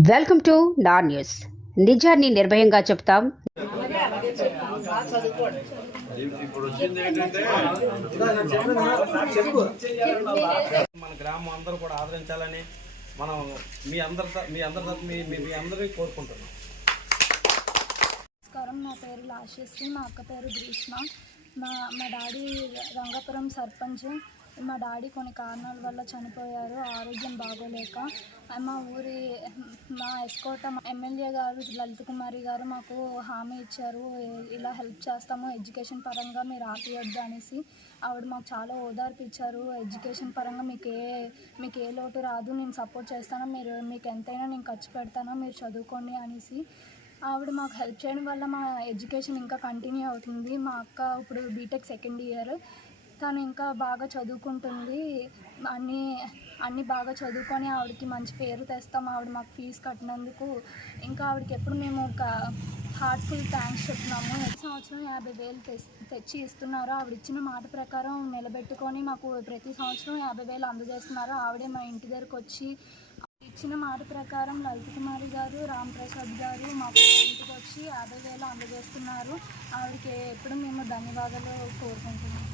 Welcome to నా news నిజాన్ని నిర్భయంగా చెప్తాం. మన గ్రామం అందరూ కూడా ఆదరించాలని మనం మీ అందరి మీ అందరి తరఫు- మీ మీ అందరినీ కోరుకుంటున్నాం. నమస్కారం. నా పేరు లాస్యశ్రీ మా అక్క పేరు గ్రీష్మ. మా మా డాడీ రంగాపురం సర్పంచ్. మా డాడీ కొన్ని కారణాల వల్ల చనిపోయారు. ఆరోగ్యం బాగోలేక మా ఊరి మా ఎస్కోట ఎమ్మెల్యే గారు లలిత కుమారి గారు మాకు హామీ ఇచ్చారు. ఇలా హెల్ప్ చేస్తాము ఎడ్యుకేషన్ పరంగా మీరు ఆపియొద్దు అనేసి ఆవిడ మాకు చాలా ఓదార్పు ఇచ్చారు. ఎడ్యుకేషన్ పరంగా మీకు ఏ మీకు ఏ లోటు రాదు నేను సపోర్ట్ చేస్తాను. మీరు మీకు ఎంతైనా నేను ఖర్చు పెడతాను మీరు చదువుకోండి అనేసి ఆవిడ మాకు హెల్ప్ చేయడం వల్ల మా ఎడ్యుకేషన్ ఇంకా కంటిన్యూ అవుతుంది. మా అక్క ఇప్పుడు బీటెక్ సెకండ్ ఇయర్. తను ఇంకా బాగా చదువుకుంటుంది. అన్నీ అన్నీ బాగా చదువుకొని ఆవిడకి మంచి పేరు తెస్తాం. ఆవిడ మాకు ఫీజు కట్టినందుకు ఇంకా ఆవిడకి ఎప్పుడు మేము ఒక హార్ట్ఫుల్ థ్యాంక్స్ చెప్తున్నాము. ఈ సంవత్సరం యాభై వేలు తెస్ తెచ్చి ఇస్తున్నారు. ఆవిడ ఇచ్చిన మాట ప్రకారం నిలబెట్టుకొని మాకు ప్రతి సంవత్సరం యాభై వేలు అందజేస్తున్నారు. ఆవిడే మా ఇంటి దగ్గరకు వచ్చి ఇచ్చిన మాట ప్రకారం లలిత కుమారి గారు రామ్ ప్రసాద్ గారు మాకు ఇంటికి వచ్చి యాభై వేలు అందజేస్తున్నారు. ఆవిడకి ఎప్పుడు మేము ధన్యవాదాలు కోరుకుంటున్నాం